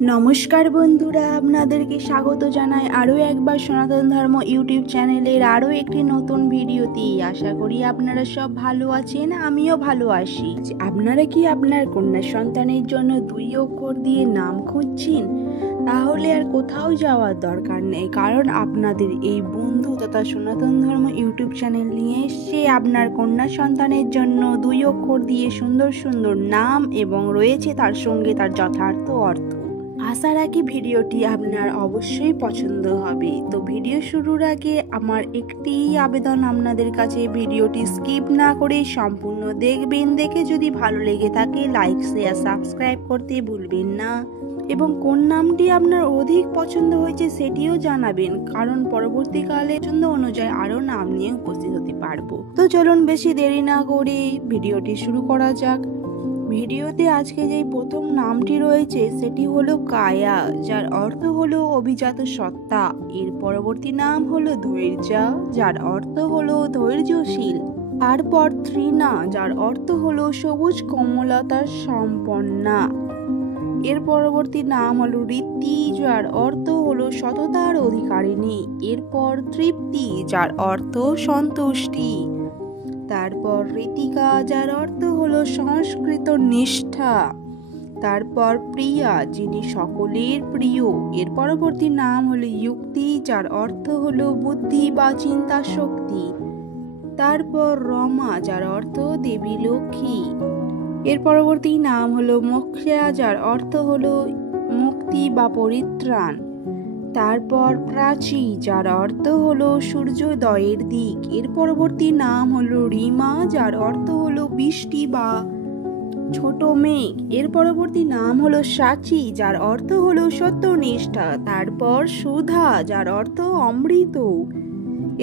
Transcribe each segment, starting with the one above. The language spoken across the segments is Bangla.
নমস্কার বন্ধুরা, আপনাদেরকে স্বাগত জানাই আরও একবার সনাতন ধর্ম ইউটিউব চ্যানেলের আরও একটি নতুন ভিডিওতে। আশা করি আপনারা সব ভালো আছেন, আমিও ভালো আছি। আপনারা কি আপনার কন্যা সন্তানের জন্য 2 অক্ষর দিয়ে নাম খুঁজছেন? তাহলে আর কোথাও যাওয়ার দরকার নেই, কারণ আপনাদের এই বন্ধু তথা সনাতন ধর্ম ইউটিউব চ্যানেল নিয়ে এসছে আপনার কন্যা সন্তানের জন্য 2 অক্ষর দিয়ে সুন্দর সুন্দর নাম, এবং রয়েছে তার সঙ্গে তার যথার্থ অর্থ। আশা রাখি ভিডিওটি আপনার অবশ্যই পছন্দ হবে। তো ভিডিও শুরুর আগে আমার একটি আবেদন আপনাদের কাছে, ভিডিওটি স্কিপ না করে সম্পূর্ণ দেখবেন। দেখে যদি ভালো লেগে থাকে লাইক শেয়ার সাবস্ক্রাইব করতে ভুলবেন না, এবং কোন নামটি আপনার অধিক পছন্দ হয়েছে সেটিও জানাবেন, কারণ পরবর্তীকালে পছন্দ অনুযায়ী আরও নাম নিয়ে উপস্থিত হতে পারবো। তো চলুন বেশি দেরি না করে ভিডিওটি শুরু করা যাক। ভিডিওতে আজকে যেই প্রথম নামটি রয়েছে সেটি হলো কায়া, যার অর্থ হলো অভিজাত সত্তা। এর পরবর্তী নাম হলো ধৈর্যা, যার অর্থ হলো ধৈর্যশীল। তারপর ত্রিনা, যার অর্থ হলো সবুজ কমলতার সম্পন্না। এর পরবর্তী নাম হলো রীতি, যার অর্থ হলো সততার অধিকারিণী। এরপর তৃপ্তি, যার অর্থ সন্তুষ্টি। তারপর ঋতিকা, যার অর্থ হলো সংস্কৃত নিষ্ঠা। তারপর প্রিয়া, যিনি সকলের প্রিয়। এর পরবর্তী নাম হলো যুক্তি, যার অর্থ হলো বুদ্ধি বা চিন্তা শক্তি। তারপর রমা, যার অর্থ দেবী লক্ষ্মী। এর পরবর্তী নাম হলো মোক্ষা, যার অর্থ হলো মুক্তি বা পরিত্রাণ। তারপর প্রাচী, যার অর্থ হলো সূর্যোদয়ের দিক। এর পরবর্তী নাম হলো রিমা, যার অর্থ হলো বৃষ্টি বা ছোট মেঘ। এর পরবর্তী নাম হলো সাচী, যার অর্থ হলো সত্যনিষ্ঠা। তারপর সুধা, যার অর্থ অমৃত।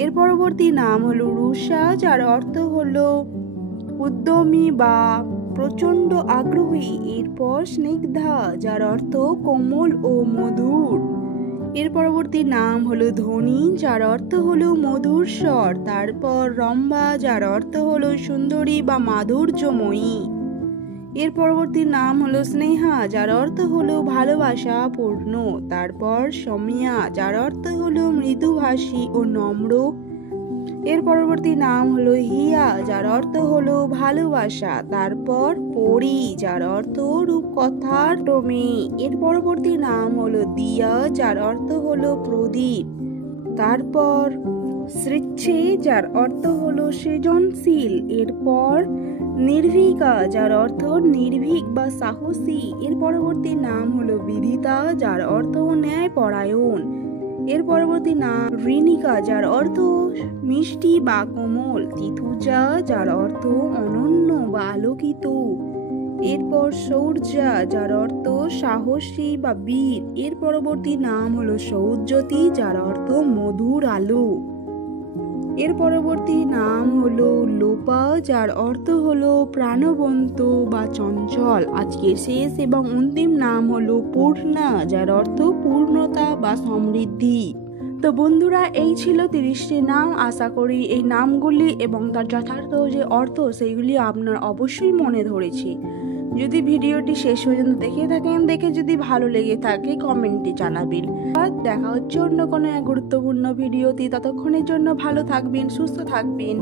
এর পরবর্তী নাম হলো রুষা, যার অর্থ হলো উদ্যমী বা প্রচন্ড আগ্রহী। এরপর স্নিগ্ধা, যার অর্থ কোমল ও মধুর। এর পরবর্তী নাম হলো ধ্বনি, যার অর্থ হলো মধুর স্বর। তারপর রম্ভা, যার অর্থ হলো সুন্দরী বা মাধুর্যময়ী। এর পরবর্তী নাম হলো স্নেহা, যার অর্থ হলো ভালোবাসা পূর্ণ। তারপর সৌমিয়া, যার অর্থ হলো মৃদুভাষী ও নম্র। এর পরবর্তী নাম হলো হিয়া, যার অর্থ হলো ভালোবাসা। তারপর পরি, যার অর্থ রূপকথার মেয়ে। এর পরবর্তী নাম হলো দিয়া, যার অর্থ হলো প্রদীপ। তারপর সৃচ্ছে, যার অর্থ হলো সৃজনশীল। এরপর নির্ভীকা, যার অর্থ নির্ভীক বা সাহসী। এর পরবর্তী নাম হলো বিদিতা, যার অর্থ ন্যায়পরায়ণ। এর পরবর্তী নাম ঋণিকা, যার অর্থ মিষ্টি বা কোমল। তিথুজা, যার অর্থ অনন্য বা আলোকিত। এরপর সৌর্যা, যার অর্থ সাহসী বা বীর। এর পরবর্তী নাম হলো সৌজ্যোতি, যার অর্থ মধুর আলো। এর পরবর্তী নাম হলো লোপা, যার অর্থ হলো প্রাণবন্ত বা চঞ্চল। আজকের শেষ এবং অন্তিম নাম হলো পূর্ণা, যার অর্থ পূর্ণতা বা সমৃদ্ধি। তো বন্ধুরা, এই ছিল 30টি নাম। আশা করি এই নামগুলি এবং তার যথার্থ যে অর্থ সেইগুলি আপনার অবশ্যই মনে ধরেছে। যদি ভিডিওটি শেষ পর্যন্ত দেখে থাকেন, দেখে যদি ভালো লেগে থাকে কমেন্টে জানাবেন। আর দেখা হচ্ছে অন্য কোনো এক গুরুত্বপূর্ণ ভিডিওতে। ততক্ষণের জন্য ভালো থাকবেন, সুস্থ থাকবেন।